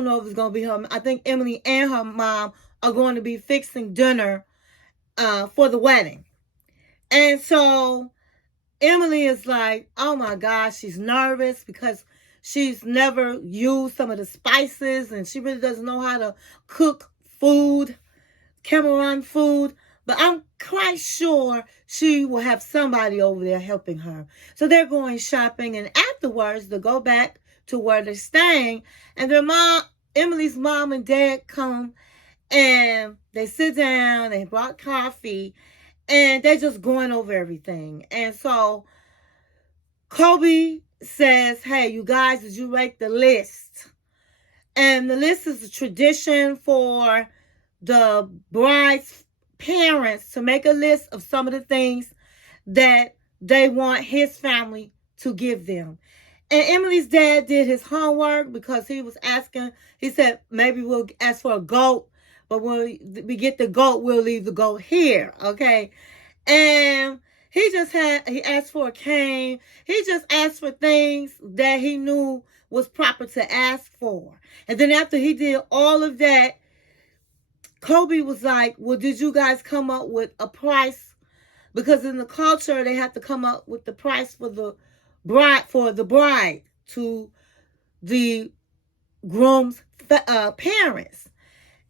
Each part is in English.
don't know if it's going to be her. I think Emily and her mom are going to be fixing dinner for the wedding. And so Emily is like, oh my gosh, she's nervous because she's never used some of the spices and she really doesn't know how to cook food, Cameroon food. But I'm quite sure she will have somebody over there helping her. So they're going shopping, and afterwards they go back to where they're staying, and Emily's mom and dad come and they sit down, they brought coffee, and they're just going over everything. And so Kobe says, hey, you guys, did you make the list? And the list is a tradition for the bride's parents to make a list of some of the things that they want his family to give them. And Emily's dad did his homework because he was asking, he said, maybe we'll ask for a goat, but when we get the goat, we'll leave the goat here, okay? And he asked for a cane. He just asked for things that he knew was proper to ask for. And then after he did all of that, Kobe was like, well, did you guys come up with a price? Because in the culture, they have to come up with the price for the bride to the groom's parents.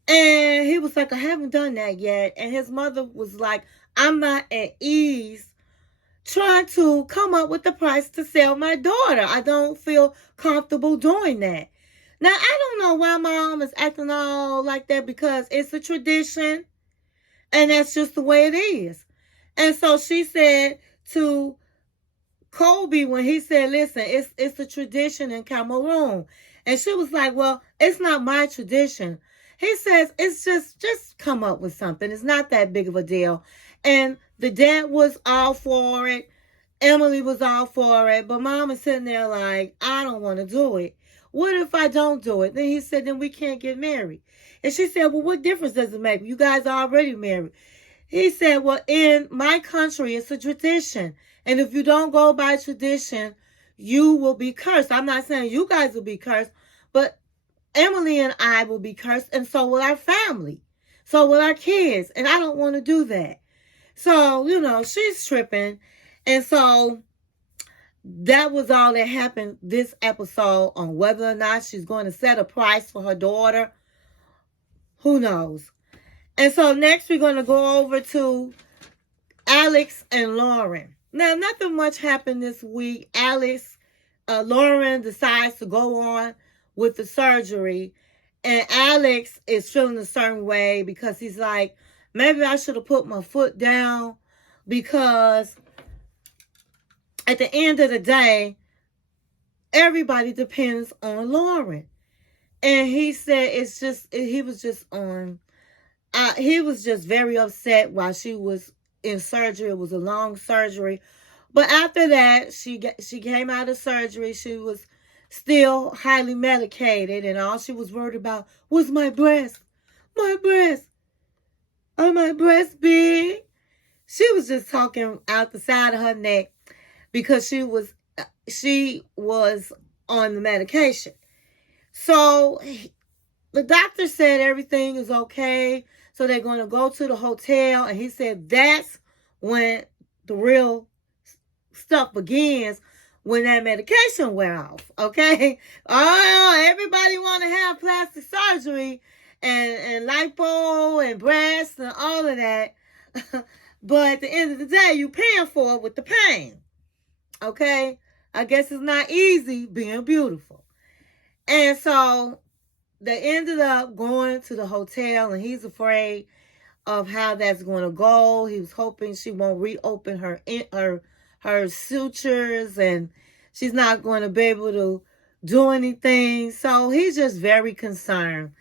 And he was like, I haven't done that yet. And his mother was like, I'm not at ease trying to come up with the price to sell my daughter. I don't feel comfortable doing that. Now, I don't know why my mom is acting all like that, because it's a tradition and that's just the way it is. And so she said to Kobe, when he said, listen, it's a tradition in Cameroon. And she was like, well, it's not my tradition. He says, it's just come up with something. It's not that big of a deal. And the dad was all for it. Emily was all for it. But mom is sitting there like, I don't want to do it. What if I don't do it? Then he said, then we can't get married. And she said, well, what difference does it make? You guys are already married. He said, well, in my country, it's a tradition. And if you don't go by tradition, you will be cursed. I'm not saying you guys will be cursed, but Emily and I will be cursed, and so will our family. So will our kids. And I don't want to do that. So, she's tripping. And so that was all that happened this episode on whether or not she's going to set a price for her daughter. Who knows? And so next we're going to go over to Alex and Lauren. Now, nothing much happened this week. Lauren decides to go on with the surgery. And Alex is feeling a certain way because he's like, maybe I should have put my foot down, because at the end of the day, everybody depends on Lauren. And he said he was just very upset while she was in surgery. It was a long surgery. But after that, she came out of surgery. She was still highly medicated, and all she was worried about was my breast. My breast. Are my breasts big? She was just talking out the side of her neck because she was on the medication. So the doctor said everything is okay. So they're going to go to the hotel. And he said that's when the real stuff begins, when that medication wear off. Okay? Oh, everybody want to have plastic surgery and lipo and breasts and all of that. But at the end of the day, you paying for it with the pain. Okay? I guess it's not easy being beautiful. And so they ended up going to the hotel, and he's afraid of how that's going to go. He was hoping she won't reopen her sutures, and she's not going to be able to do anything. So he's just very concerned.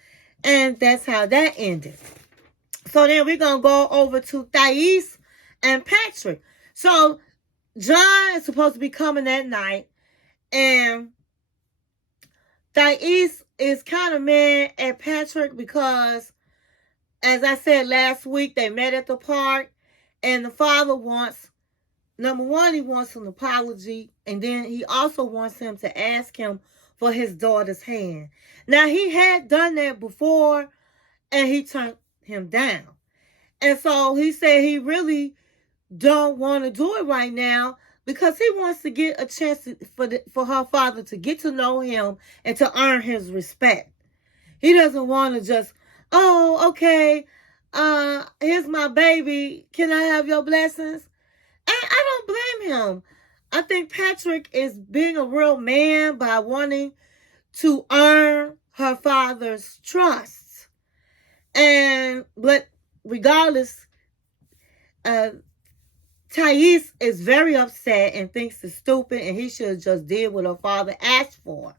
And that's how that ended. So then we're going to go over to Thais and Patrick. So John is supposed to be coming that night, and Thais is kind of mad at Patrick because, as I said last week, they met at the park, and the father wants, number one, he wants an apology, and then he also wants him to ask him for his daughter's hand. Now, he had done that before, and he turned him down. And so he said he really don't want to do it right now because he wants to get a chance for her father to get to know him and to earn his respect. He doesn't want to just, oh, okay, here's my baby. Can I have your blessings? And I don't blame him. I think Patrick is being a real man by wanting to earn her father's trust. But regardless, Thais is very upset and thinks it's stupid and he should have just did what her father asked for.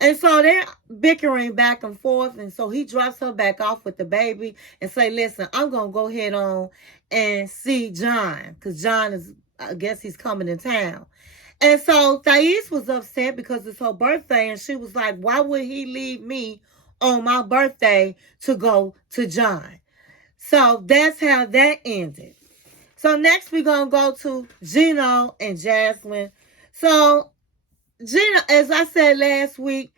And so they're bickering back and forth. And so he drops her back off with the baby and say, listen, I'm going to go head on and see John. Because John is, I guess he's coming in town. And so Thais was upset because it's her birthday. And she was like, why would he leave me on my birthday to go to John? So that's how that ended. So next we're going to go to Gino and Jasmine. So Gino, as I said last week,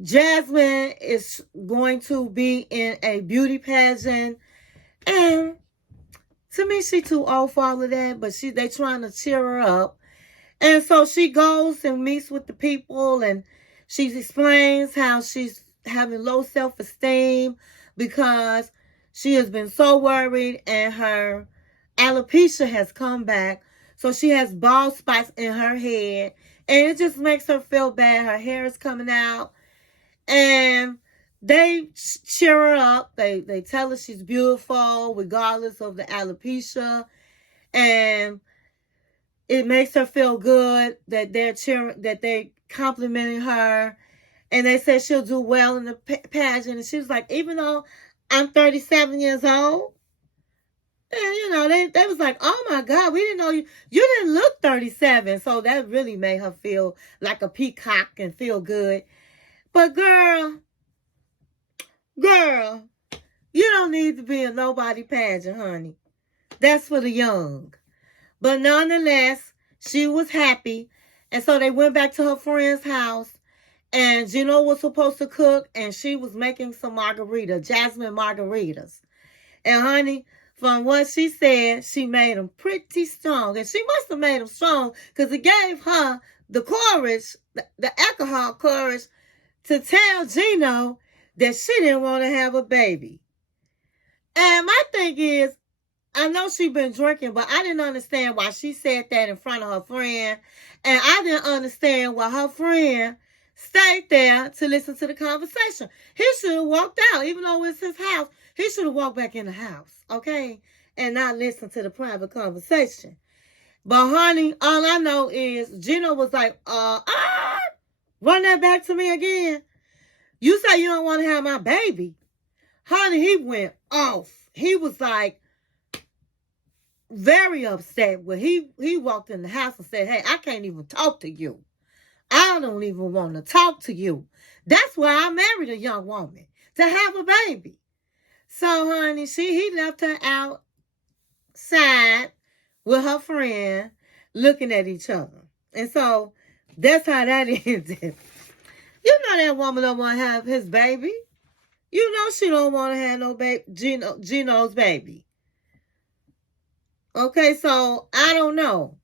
Jasmine is going to be in a beauty pageant. And to me, she's too old for all of that, but they trying to cheer her up. And so she goes and meets with the people, and she explains how she's having low self-esteem because she has been so worried and her alopecia has come back. So she has bald spots in her head, and it just makes her feel bad. Her hair is coming out, and they cheer her up. They tell her she's beautiful regardless of the alopecia, and it makes her feel good that they're cheering, that they complimenting her, and they say she'll do well in the pageant. And she was like, even though I'm 37 years old. And, you know, they was like, oh, my God, we didn't know you didn't look 37. So that really made her feel like a peacock and feel good. But, girl, you don't need to be in nobody pageant, honey. That's for the young. But nonetheless, she was happy. And so they went back to her friend's house. And Gino was supposed to cook. And she was making some jasmine margaritas. And, honey, from what she said, she made them pretty strong. And she must have made them strong because it gave her the courage, the alcohol courage, to tell Gino that she didn't want to have a baby. And my thing is, I know she's been drinking, but I didn't understand why she said that in front of her friend. And I didn't understand why her friend stayed there to listen to the conversation. He should have walked out, even though it's his house. He should have walked back in the house, okay? And not listen to the private conversation. But, honey, all I know is Gino was like, run that back to me again. You say you don't want to have my baby. Honey, he went off. He was like very upset when he walked in the house and said, hey, I can't even talk to you. I don't even want to talk to you. That's why I married a young woman, to have a baby. So, honey, he left her outside with her friend looking at each other. And so that's how that ended. You know that woman don't want to have his baby. You know she don't want to have no baby, Gino's baby. Okay, so I don't know.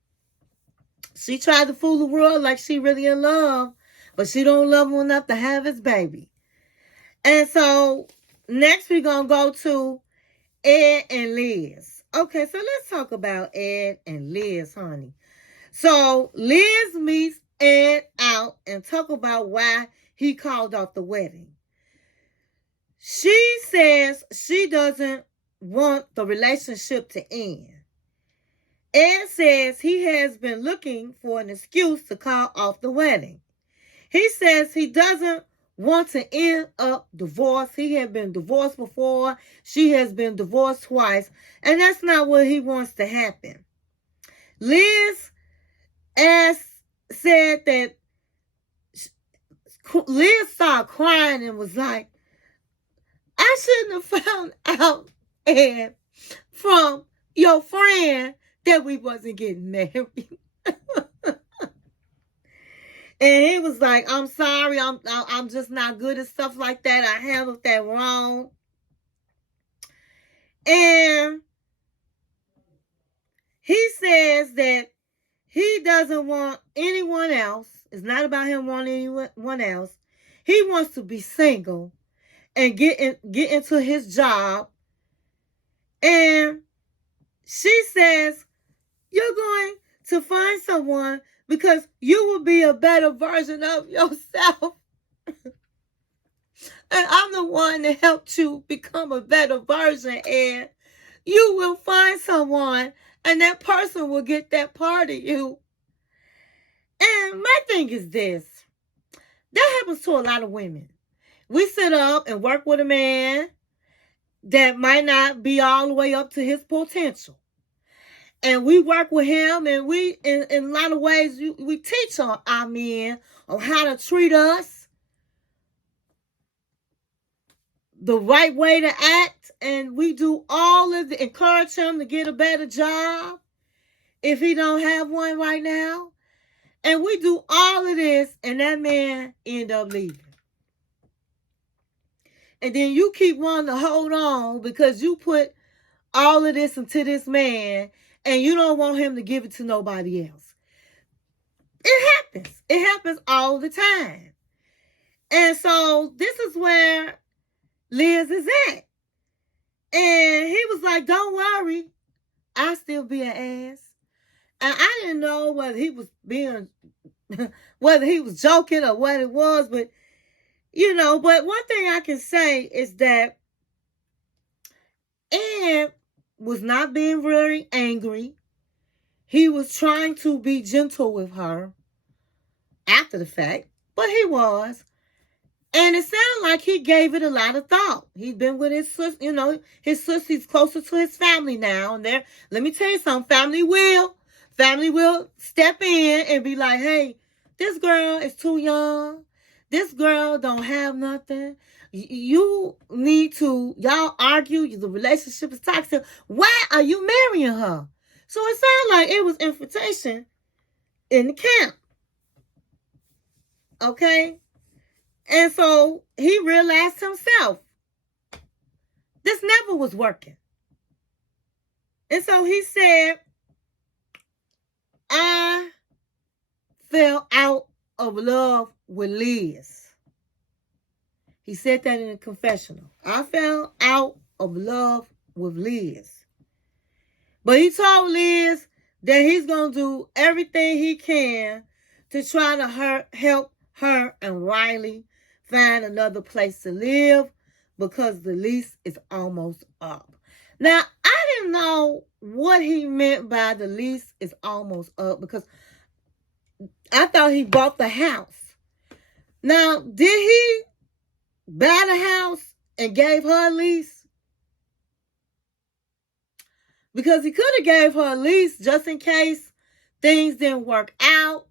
She tried to fool the world like she really in love, but she don't love him enough to have his baby. And so next we're going to go to Ed and Liz. Okay, so let's talk about Ed and Liz, honey. So Liz meets Ed out and talk about why he called off the wedding. She says she doesn't want the relationship to end. Ed says he has been looking for an excuse to call off the wedding. He says he doesn't want to end up divorced. He had been divorced before. She has been divorced twice. And that's not what he wants to happen. Liz said that Liz started crying and was like, I shouldn't have found out, Ed, from your friend that we wasn't getting married. And he was like, I'm sorry, I'm just not good at stuff like that. I handled that wrong. And he says that he doesn't want anyone else. It's not about him wanting anyone else. He wants to be single and get into his job. And she says, you're going to find someone because you will be a better version of yourself. And I'm the one that helped you become a better version. And you will find someone, and that person will get that part of you. And my thing is this. That happens to a lot of women. We sit up and work with a man that might not be all the way up to his potential. And we work with him, and we, in a lot of ways, we teach our men on how to treat us, the right way to act, and we do all of the, encourage him to get a better job if he don't have one right now. And we do all of this, and that man end up leaving. And then you keep wanting to hold on because you put all of this into this man, and you don't want him to give it to nobody else. It happens. It happens all the time. And so this is where Liz is at. And he was like, don't worry, I'll still be an ass. And I didn't know whether he was being, whether he was joking or what it was, but, but one thing I can say is that Ed was not being very angry. He was trying to be gentle with her after the fact, but he was. And it sounded like he gave it a lot of thought. He's been with his sister, his sister's closer to his family now. And let me tell you something, family will step in and be like, hey, this girl is too young. This girl don't have nothing. You need to, y'all argue, the relationship is toxic. Why are you marrying her? So it sounded like it was invitation in the camp. Okay? And so he realized himself, this never was working. And so he said, I fell out of love with Liz. He said that in a confessional. I fell out of love with Liz. But he told Liz that he's going to do everything he can to try to help her and Riley find another place to live because the lease is almost up. Now, I didn't know what he meant by the lease is almost up because I thought he bought the house. Now, did he buy the house and gave her a lease? Because he could have gave her a lease just in case things didn't work out.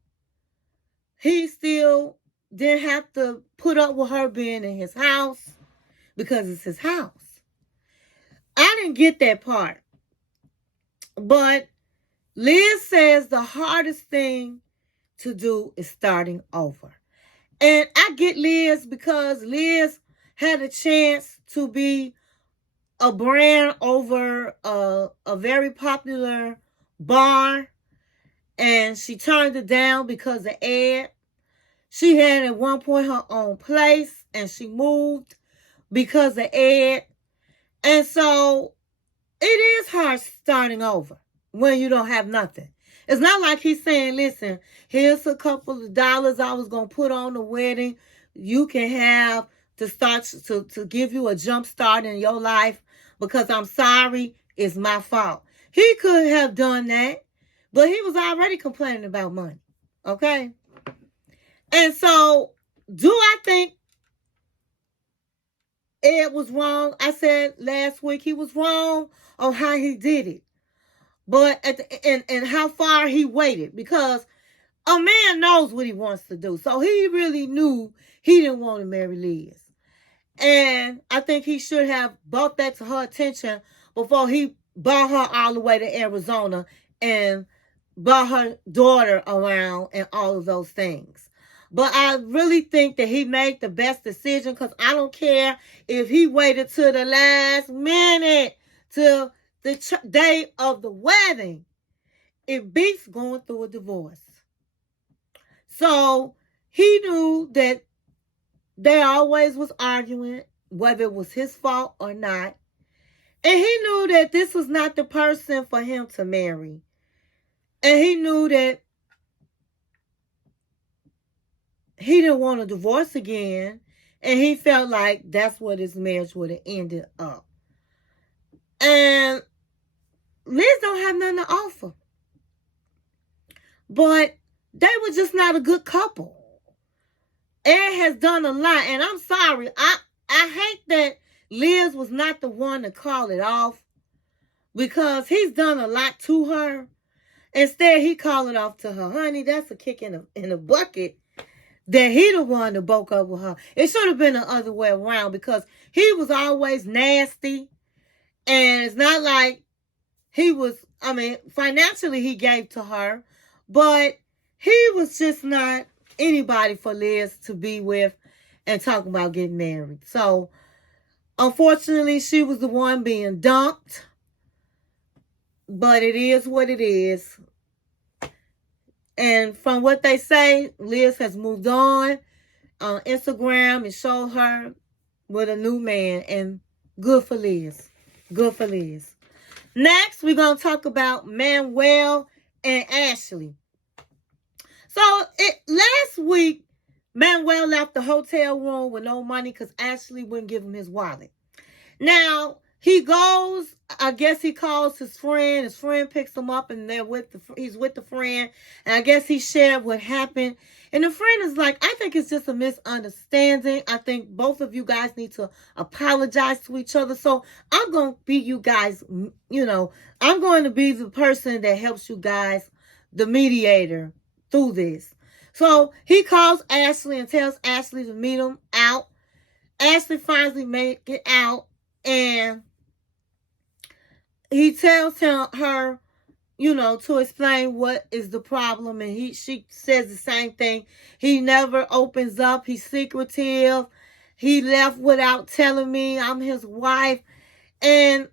He still didn't have to put up with her being in his house because it's his house. I didn't get that part. But Liz says the hardest thing to do is starting over. And I get Liz because Liz had a chance to be a brand over a very popular bar. And she turned it down because of Ed. She had at one point her own place and she moved because of Ed. And so it is hard starting over when you don't have nothing. It's not like he's saying, listen, here's a couple of dollars I was going to put on the wedding. You can have to start to give you a jump start in your life because I'm sorry, it's my fault. He could have done that, but he was already complaining about money. Okay? And so, do I think Ed was wrong? I said last week he was wrong on how he did it. But and how far he waited. Because a man knows what he wants to do. So he really knew he didn't want to marry Liz. And I think he should have brought that to her attention before he brought her all the way to Arizona and brought her daughter around and all of those things. But I really think that he made the best decision, because I don't care if he waited till the last minute, till the day of the wedding. It beats going through a divorce. So he knew that they always was arguing, whether it was his fault or not. And he knew that this was not the person for him to marry. And he knew that he didn't want a divorce again. And he felt like that's what his marriage would have ended up. And Liz don't have nothing to offer. But they were just not a good couple. Ed has done a lot. And I'm sorry. I hate that Liz was not the one to call it off, because he's done a lot to her. Instead, he called it off to her. Honey, that's a kick in the bucket that he the one that broke up with her. It should have been the other way around, because he was always nasty. And it's not like he was, financially he gave to her, but he was just not anybody for Liz to be with and talking about getting married. So, unfortunately, she was the one being dumped. But it is what it is. And from what they say, Liz has moved on Instagram and showed her with a new man. And good for Liz. Good for Liz. Next, we're going to talk about Manuel and Ashley. So, last week, Manuel left the hotel room with no money because Ashley wouldn't give him his wallet. Now, he goes, I guess he calls his friend. His friend picks him up, and he's with the friend. And I guess he shared what happened. And the friend is like, I think it's just a misunderstanding. I think both of you guys need to apologize to each other. So I'm going to be you guys, I'm going to be the person that helps you guys, the mediator through this. So he calls Ashley and tells Ashley to meet him out. Ashley finally make it out, and he tells her, to explain what is the problem. And she says the same thing. He never opens up. He's secretive. He left without telling me I'm his wife. And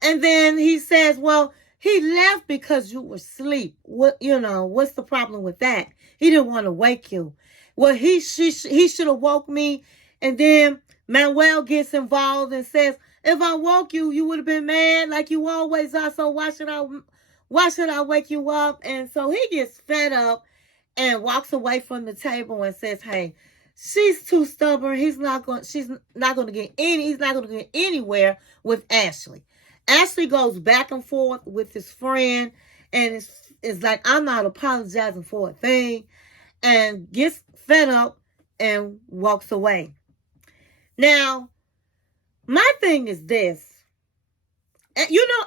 then he says, well, he left because you were asleep. What's the problem with that? He didn't want to wake you. Well, he should have woke me. And then Manuel gets involved and says, if I woke you, you would have been mad like you always are. So why should I wake you up? And so he gets fed up and walks away from the table and says, hey, she's too stubborn. He's not going to get anywhere with Ashley. Ashley goes back and forth with his friend, and it's like, I'm not apologizing for a thing, and gets fed up and walks away. Now, my thing is this.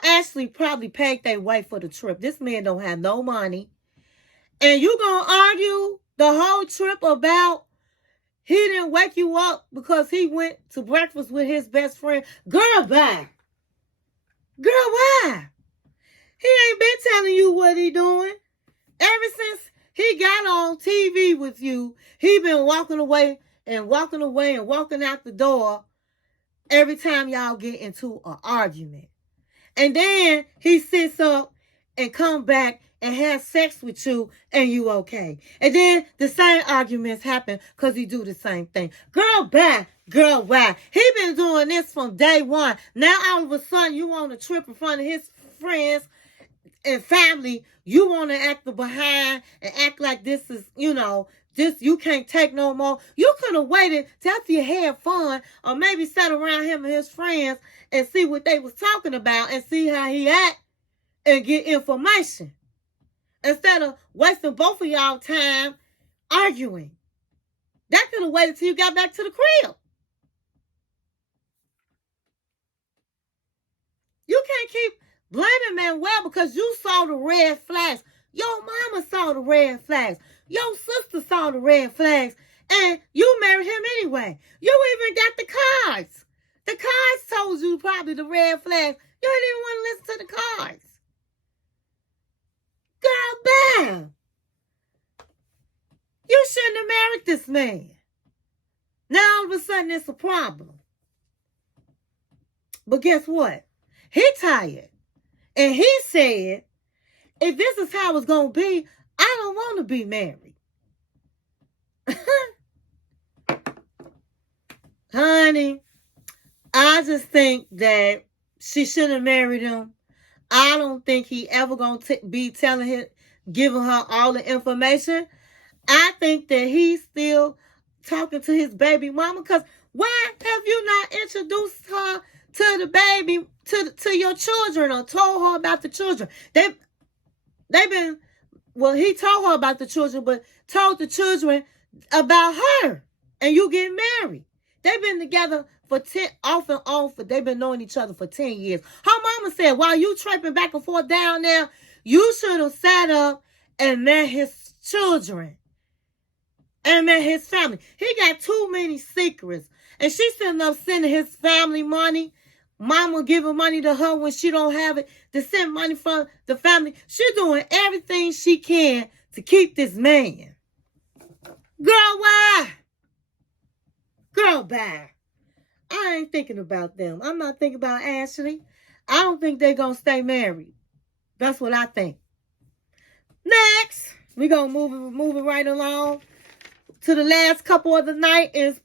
Ashley probably paid their way for the trip. This man don't have no money. And you gonna argue the whole trip about he didn't wake you up because he went to breakfast with his best friend? Girl, bye. Girl, why? He ain't been telling you what he doing. Ever since he got on TV with you, he been walking away and walking out the door every time y'all get into an argument. And then he sits up and come back and has sex with you, and you okay. And then the same arguments happen because he do the same thing. Girl, bye. Girl, why? He been doing this from day one. Now all of a sudden you on a trip in front of his friends and family. You want to act behind and act like this is, this you can't take no more. You could have waited till after you had fun, or maybe sat around him and his friends and see what they was talking about and see how he act and get information. Instead of wasting both of y'all time arguing. That could have waited till you got back to the crib. You can't keep blaming Manuel because you saw the red flags. Your mama saw the red flags. Your sister saw the red flags. And you married him anyway. You even got the cards. The cards told you probably the red flags. You didn't even want to listen to the cards. Girl, bam. You shouldn't have married this man. Now all of a sudden it's a problem. But guess what? He tired. And he said, if this is how it's going to be, I don't want to be married. Honey, I just think that she shouldn't have married him. I don't think he ever going to be telling her, giving her all the information. I think that he's still talking to his baby mama, because why have you not introduced her to the baby, to your children, or told her about the children? They've been, well, he told her about the children, but told the children about her, and you get married. They've been together for 10, off and on, they've been knowing each other for 10 years. Her mama said, while you traipsing back and forth down there, you should have sat up and met his children and met his family. He got too many secrets. And she's sitting up sending his family money. Mama giving money to her when she don't have it, to send money from the family. She's doing everything she can to keep this man. Girl, why? Girl, bye. I ain't thinking about them. I'm not thinking about Ashley. I don't think they're going to stay married. That's what I think. Next, we're going to move it right along to the last couple of the night is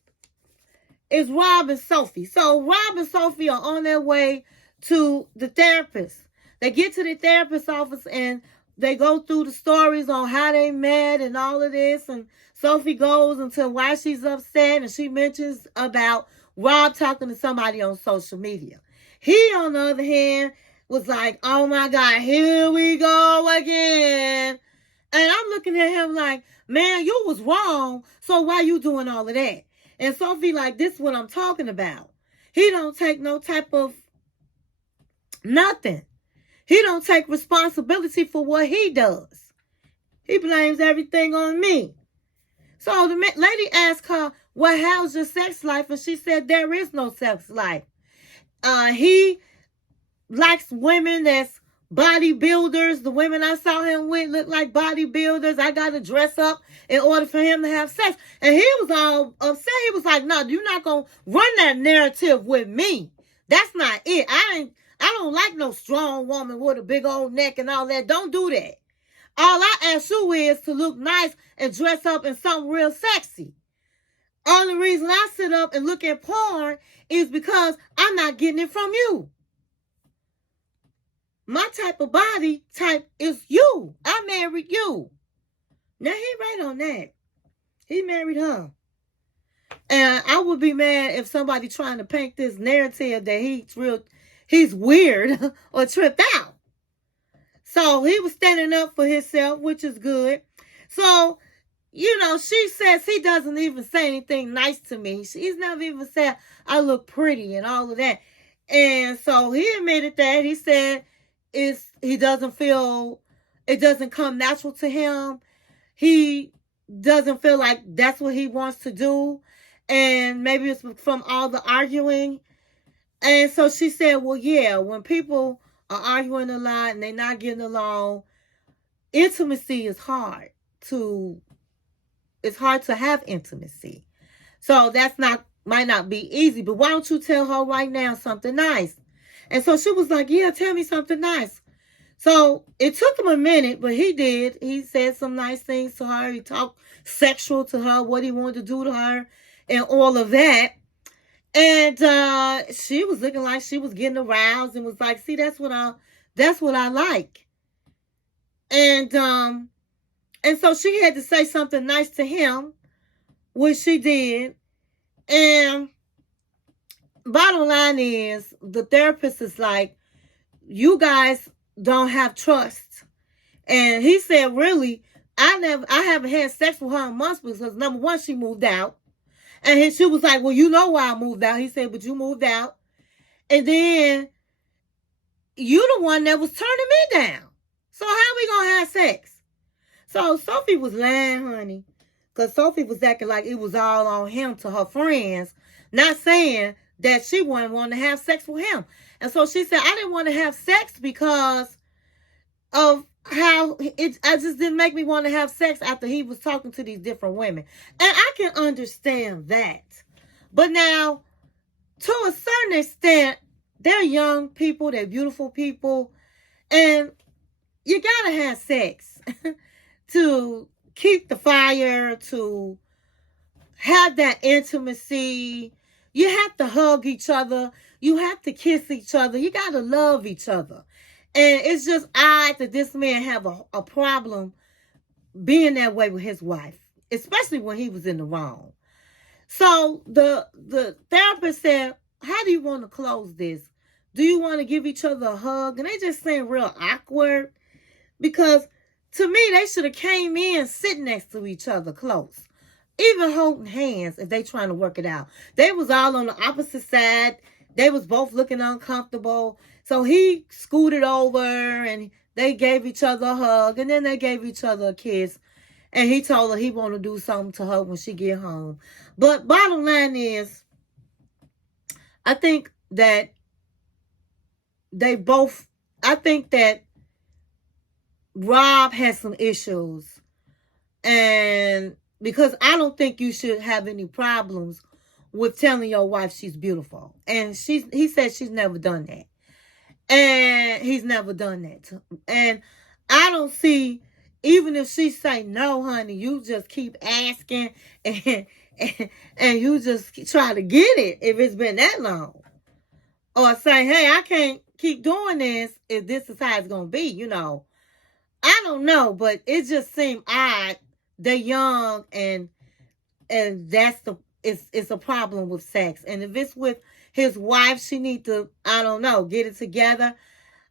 Rob and Sophie. So Rob and Sophie are on their way to the therapist. They get to the therapist's office and they go through the stories on how they met and all of this. And Sophie goes into why she's upset, and she mentions about Rob talking to somebody on social media. He, on the other hand, was like, oh my God, here we go again. And I'm looking at him like, man, you was wrong. So why you doing all of that? And Sophie like, this is what I'm talking about. He don't take no type of nothing. He don't take responsibility for what he does. He blames everything on me. So the lady asked her, well, how's your sex life? And she said, there is no sex life. He likes women that's bodybuilders. The women I saw him with look like bodybuilders. I got to dress up in order for him to have sex. And he was all upset. He was like, no, you're not going to run that narrative with me. That's not it. I don't like no strong woman with a big old neck and all that. Don't do that. All I ask you is to look nice and dress up in something real sexy. Only reason I sit up and look at porn is because I'm not getting it from you. My type of body type is you. I married you. Now he right on that. He married her. And I would be mad if somebody trying to paint this narrative that he's weird or tripped out. So he was standing up for himself, which is good. So, you know, she says he doesn't even say anything nice to me. He's never even said I look pretty and all of that. And so he admitted that. He said it doesn't come natural to him. He doesn't feel like that's what he wants to do. And maybe it's from all the arguing. And so she said, well, yeah, when people are arguing a lot and they're not getting along, intimacy is hard to have intimacy. So might not be easy, but why don't you tell her right now something nice? And so she was like, yeah, tell me something nice. So it took him a minute, but he did. He said some nice things to her. He talked sexual to her, what he wanted to do to her and all of that. And she was looking like she was getting aroused and was like, see, that's what I like. And so she had to say something nice to him, which she did. And bottom line is, the therapist is like, you guys don't have trust. And he said, really, I haven't had sex with her in months because, number one, she moved out. And she was like, well, you know why I moved out. He said, but you moved out. And then you the one that was turning me down. So how we going to have sex? So Sophie was lying, honey. Because Sophie was acting like it was all on him to her friends. Not saying that she wouldn't want to have sex with him. And so she said, I didn't want to have sex because of how I just didn't make me want to have sex after he was talking to these different women. And I can understand that. But now, to a certain extent, they're young people, they're beautiful people, and you gotta have sex to keep the fire, to have that intimacy. You have to hug each other. You have to kiss each other. You got to love each other. And it's just odd that this man have a problem being that way with his wife, especially when he was in the wrong. So the therapist said, how do you want to close this? Do you want to give each other a hug? And they just seem real awkward because to me, they should have came in sitting next to each other close. Even holding hands if they trying to work it out. They was all on the opposite side. They was both looking uncomfortable. So he scooted over and they gave each other a hug and then they gave each other a kiss. And he told her he want to do something to her when she get home. But bottom line is, I think that I think that Rob has some issues. And because I don't think you should have any problems with telling your wife she's beautiful. And he said she's never done that. And he's never done that. And I don't see, even if she say, no, honey, you just keep asking and you just try to get it if it's been that long. Or say, hey, I can't keep doing this if this is how it's going to be, you know. I don't know, but it just seemed odd. They're young and it's a problem with sex. And if it's with his wife, she need to, I don't know, get it together.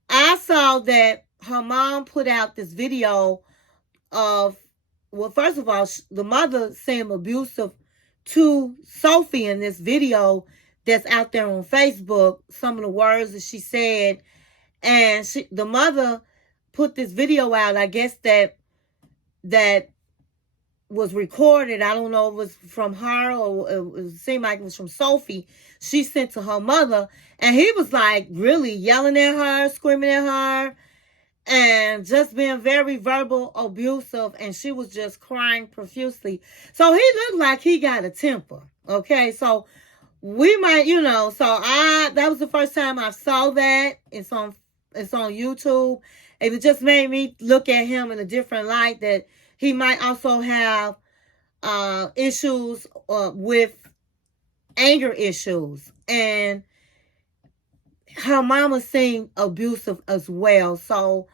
I saw that her mom put out this video of, well, first of all, the mother seemed abusive to Sophie in this video that's out there on Facebook. Some of the words that she said, and the mother put this video out, I guess that was recorded. I don't know if it was from her or it seemed like it was from Sophie. She sent to her mother, and he was like really yelling at her, screaming at her, and just being very verbal abusive, and she was just crying profusely. So he looked like he got a temper. Okay, so we might, that was the first time I saw that. It's on YouTube. And it just made me look at him in a different light, that he might also have issues with anger issues. And her mama seemed abusive as well. So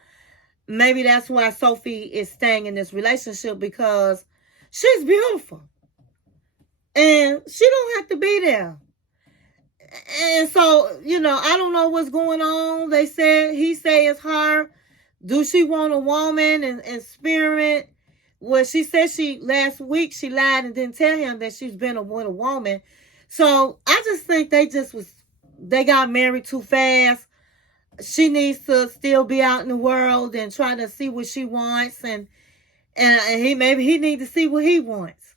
maybe that's why Sophie is staying in this relationship, because she's beautiful. And she don't have to be there. And so, I don't know what's going on. He said it's her. Do she want a woman and spirit? Well, she said last week she lied and didn't tell him that she's been with a woman. So I just think they got married too fast. She needs to still be out in the world and try to see what she wants, and he need to see what he wants.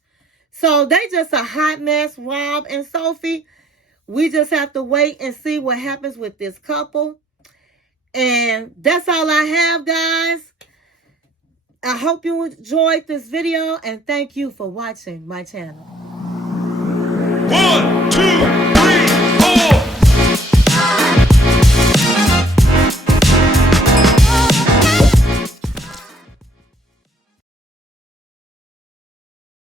So they just a hot mess, Rob and Sophie. We just have to wait and see what happens with this couple. And that's all I have, guys. I hope you enjoyed this video, and thank you for watching my channel. 1